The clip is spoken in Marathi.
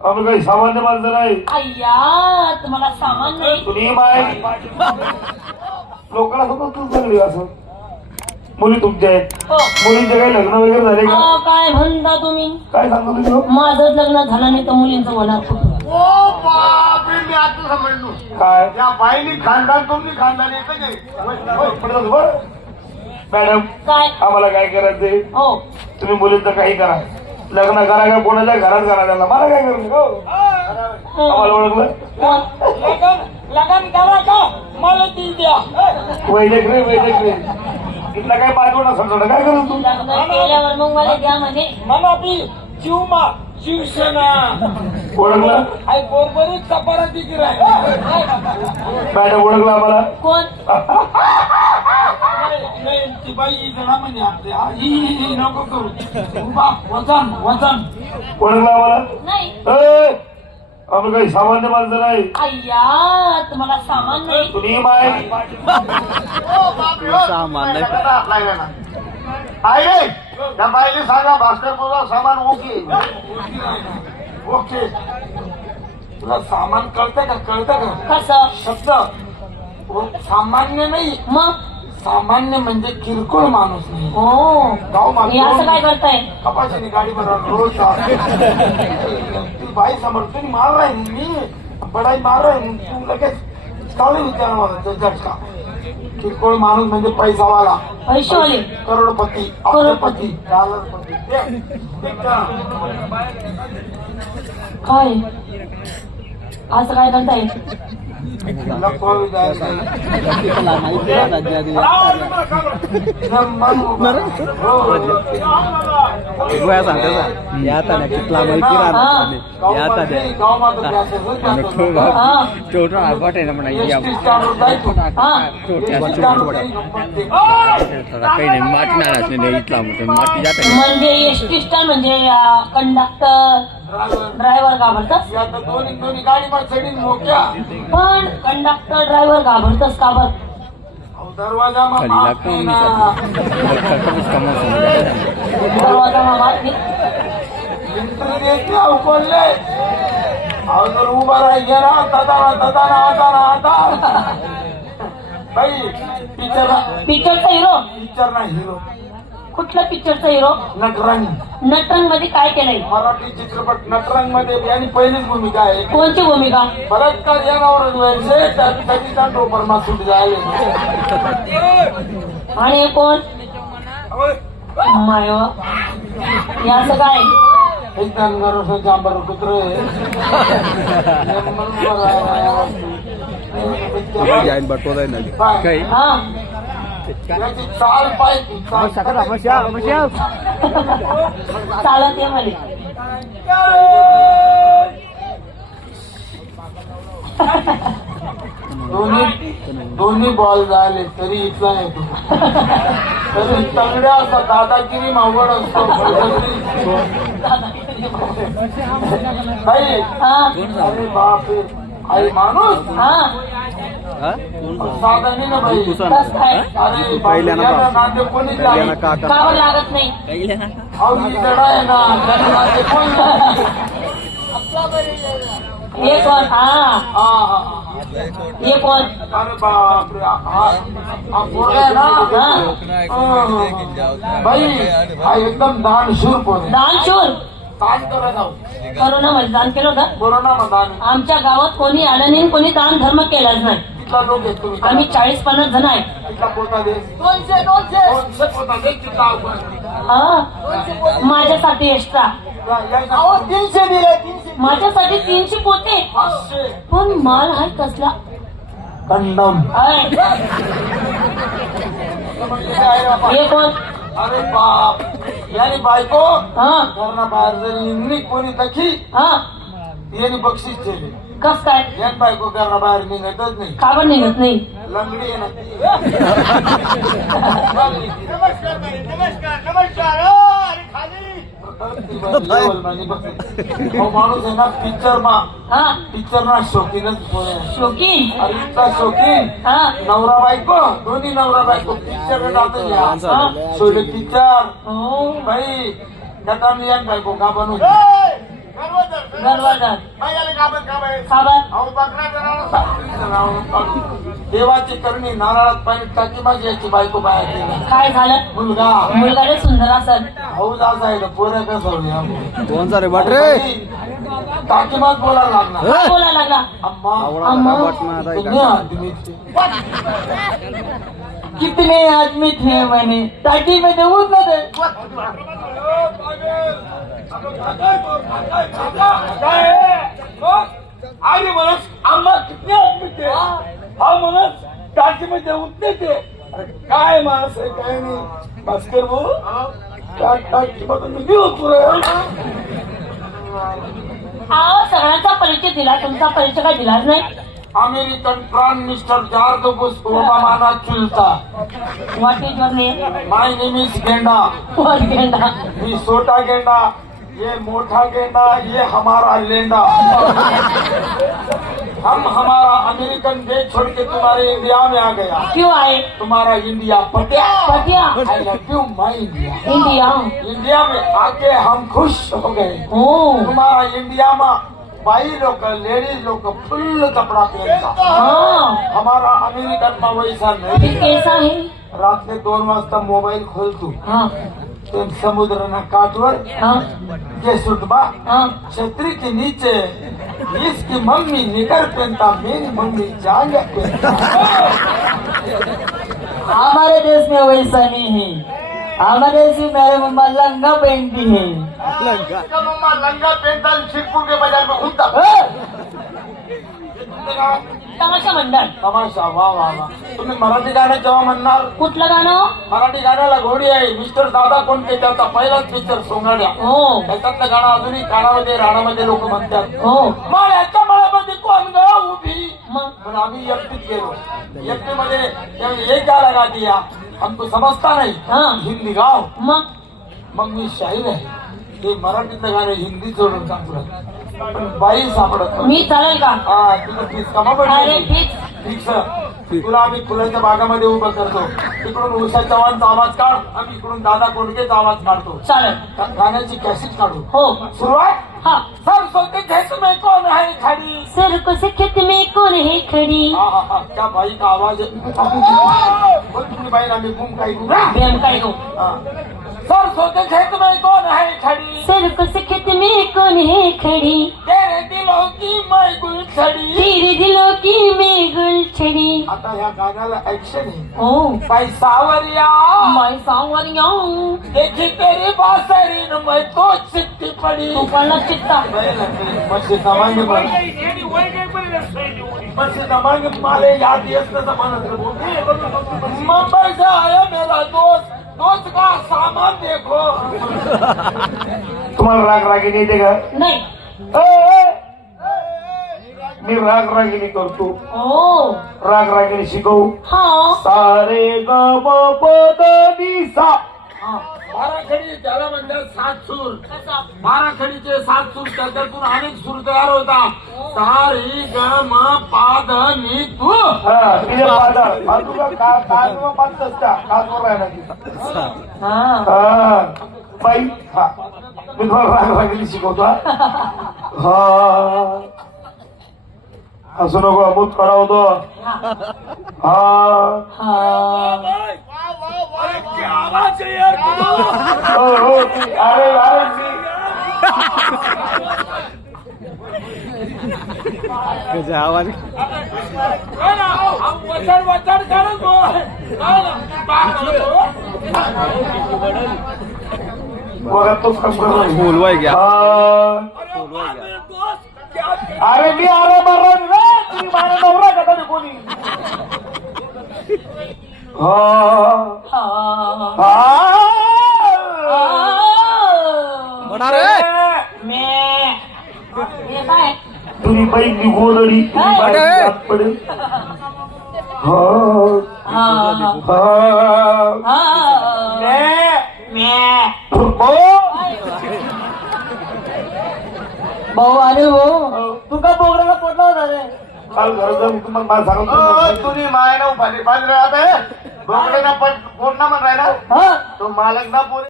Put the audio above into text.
आम्ही काही सामान्य माणसं नाही. अय्या तुम्हाला तुम्ही लोकांना समज तू चांगली असं. मुली तुमच्या आहेत. हो. मुलींचे काही लग्न वगैरे झाले का? अहो, काय म्हणता तुम्ही? काय सांगतो तुम्ही? हो? माझं लग्न झालं नाही तर मुलींचं होणार कुठं? ओ बापरे मी आता समजलो. काय? या बाईनी खानदान तुम्ही खानदान एकच आहे. होय, पडतं बरं. मॅडम काय? आम्हाला काय करायचंय? हो. तुम्ही मुलींचं काही करा. लग्न करा का कोणाच्या घरात करा त्याला मला काय करू हो? आम्हाला ओळखलं? लगन करा का मला ती द्या वैजक रे वैजक रे इथला काय पाठवण असं काय करू तू? लग्न केल्यावर मग मला द्या म्हणजे मला बी शिवमा शिवसेना. ओळखलं? आई बरोबरीच चपारा दिगी राहील मॅडम ओळखलं आम्हाला? कोण? ती बाई जरा म्हणे आपली हा, ही ही, ही नको करू. उभा, वजन वजन. ओळखलं आम्हाला नाही. ए, आम्ही काही सामान्य माणसं नाही. अय्या तुम्हाला सामान नाही. तुम्ही माय? सामान आई रे त्या बाईने सांगा भास्कर बोला सामान ओके. ओके. तुला सामान कळतं का? कळतं का? कसं? शब्द. ओ, सामान्य नाही. मग? सामान्य म्हणजे किरकोळ माणूस नाही. हो. गाव. मी असं काय करताय? कपाशीने गाडी रोज जा. ती बाई समोर तुम्ही मार राही मी बडाई मार राही तू लगेच चालू विचार मला झटका किरकोळ माणूस म्हणजे पैसावाला. पैशावाले करोडपती करोडपती. अब्जपती डॉलरपती ते- ते का? काय? असं काय करताय? गोया सांगते या कितला माहिती राहणार या आगोट आहे ना म्हणा या. काही नाही इथला म्हणतो जाते म्हणजे कंडक्टर ड्रायव्हर. ड्रायव्हर घाबरतस दोन्ही दोन्ही गाडी पण चढीन मोक्या पण कंडक्टर ड्रायव्हर घाबरतस का बर? दरवाजा. दरवाजा अहो जर उभा राहिली ना तदाना तदाना आता ना आता बाई पिक्चर पिक्चरचा हिरो पिक्चर ना हिरो कुठल्या पिक्चरचा हिरो नटरांग नटरंगमध्ये काय केलंय? मराठी चित्रपट नटरंगमध्ये यांनी पहिलीच भूमिका आहे. कोणची भूमिका? बरंच का जनावर व्हायचे त्यासाठी मासून जायले आणि कोण? माय. हे असं काय? एक धनगर जांबर कुत्र. जाईन बटो चाल पाहिजे चाल. चालत ये दोन्ही दोन्ही बॉल झाले तरी इथला येतो तरी तंगड्या असतात दादागिरी मावड असतो. हा. अरे बापरे. आई माणूस? हा. लागत नाही? ही कोण. हे कोण? हा. हा, हा, हा. हे कोण? हा. हा हा. हा एकदम दानशूर आहे. दानशूर? दान करत आहो करोना मध्ये दान केलं होतं? कोरोना मध्ये दान आमच्या गावात कोणी आलं नाही कोणी दान धर्म केलाच नाही. तिथला लोक आहेत तुम्ही? आम्ही चाळीस पन्नास जण आहे. दोनशे दोनशे. आपण. हा? माझ्यासाठी एक्स्ट्रा अहो तीनशे दिले तीनशे. माझ्यासाठी तीनशे पोते पाचशे. पण माल हाय कसला? कंडम हाय. हे कोण? अरे बाप. याने बायको हा. घरना बाहेर जर इंग्लिश कोणी तकी हा. याने बक्षीस ठेवले कस काय? यान बायको घरना बाहेर निघतच नाही. का बरं निघत नाही? लंगडी आहे ना. ती. नमस्कार नमस्कार माणूस आहे ना पिक्चर मा हा पिक्चर ना शौकीनच पोर आहे. शौकीन अरे इतका शौकीन हा नवरा बायको दोन्ही नवरा बायको पिक्चर जातो. सोडले पिक्चर बाई त्याचा मी एक बायको का खाबर देवाची करणी नारळात पाणी टाकी माझी याची बायको बाहेर काय झालं मुलगा मुलगा सुंदर कसं दोन सारे बट रे टाकी मात बोलायला लागणार काय बोलायला लागला. अम्मा. अम्मा. कितने आदमी थे. कितने आदमी थे मैंने? टाकी में देऊ न दे अरे म्हणस आम्हा किती आदमी ते हा. म्हणस टाकीमध्ये उठते ते अरे काय माणस आहे काय नाही? भास्कर भाऊ? अहो सगळ्यांचा परिचय दिला तुमचा परिचय काय दिलाच नाही? American prime minister George Bush ओबामाना चुलता. What is your name my name is Genda Genda ये छोटा गेंडा ये मोटा गेंडा ये हमारा लेंडा। हम हमारा अमेरिकन देश छोड़ के तुम्हारे इंडिया में आ गया। क्यों आए? तुम्हारा इंडिया पटिया। पटिया? I love you my India India. India में आके हम खुश हो गए। तुम्हारा इंडिया में भाई लोग लेडीज़ लोग फुल कपड़ा पहनता। हाँ। हमारा अमेरिकन में वैसा नहीं कैसा है? रात्री दोन वाजता मोबाईल खोलतो हाँ। ते समुद्रना काठवर हाँ. जे सुटबा हाँ. छतरी के नीचे इसकी मम्मी निकर पहनता मेरी मम्मी जांग हमारे देश में वैसा नहीं है। हमारे देश में मेरे मम्मा लंगा पहनती है। लंगा। इसका मम्मा लंगा पहनता शिरपुर के बाजार में घूमता तमाशा मंडळ तमाशा वा वा वा. तुम्ही मराठी गाणं जेव्हा म्हणणार कुठलं गाणं? मराठी गाण्याला घोडी आहे. मिस्टर दादा कोणते? त्याचा पहिलाच पिक्चर सोंगाड्या. हो. त्याच्यातलं गाणं अजूनही कानामध्ये राणामध्ये लोक म्हणतात. हो. माळ्याच्या मळ्यामध्ये कोण ग उभी? मग? पण आम्ही एकटीच गेलो. एकटीमध्ये त्यावेळी एक क्या लगा दिया हमको समजता नाही. हाँ. हिंदी गाव. मग? मग मी शाहीर आहे. ते मराठीतलं गाणं हिंदी सांगतो पण बाई सापडत नाही. मी चालेल का? हा तुला फीस कमा अरे पडली फिक्स फिक्स तुला आम्ही फुलाच्या बागामध्ये उभं करतो. तिकडून उषा चव्हाणचा आवाज काढ. आम्ही इकडून दादा कोंडकेचा आवाज काढतो. चालेल. गा- गाण्याची कॅसेट काढू. हो. सुरुवात? हा. सरसों के खेत में. कौन है खड़ी? सर को से खेत में? कौन है खड़ी? हा हा हा. क्या बाई का आवाज है. बोल तुम्ही बाई आम्ही घूम काही घूम बेम काय गो सरसों के खेत में कौन है खड़ी? सर को से खेत में कौन है खड़ी। तेरे दिलों की मैं गुल छड़ी तेरे दिलों की मैं गुल छड़ी आता ह्या गाण्याला ऍक्शन आहे ओ। बाई सावरिया। मैं सांवरिया देखी तेरी बासरीन मैं तो चित्ती पड़ी तू पण चित्ता मशी जमांगे माले याद येत नसं म्हणत मुंबई से आया मेरा दोस्त। तुम्हाला राग रागिनी येते का? नाही. मी राग रागिनी करतो. ओ राग रागिनी शिकवू. हा. सारे ग म प द बाराखडी त्याला म्हणतात सात सूर. बाराखडीचे सात सूर त्याच्यातून अनेक सूर तयार होतात. सारी ग म पाद. नि तू हा हा. हा. बाई हा. मी तुम्हाला राग शिकवतो हा. असं नको अमूत काढावतो हा. हा. हो हो अरे अरे मी त्याचा आवाज वचन वचन करतो बघा तोच काम करतो बोलवाय घ्या हा. बोलवाय घ्या अरे मी अरे बरं रे. तुम्ही माझा नवरा का तुम्ही कोणी. बडा रे मे काय? तुम्ही बाई निघोदडी तुम्ही बाई अरे. हात पडेल हा. हा. हा. हा. हो. भाऊ अरे भाऊ तू का बोगडाला पडला होता रे. काल घरात जाऊन तुम्हाला मला सांगतो. तुम्ही मायना पाणी पाणी राहत आहे ना पण कोण ना म्हण राहिला? हा. तो मालक ना पोरी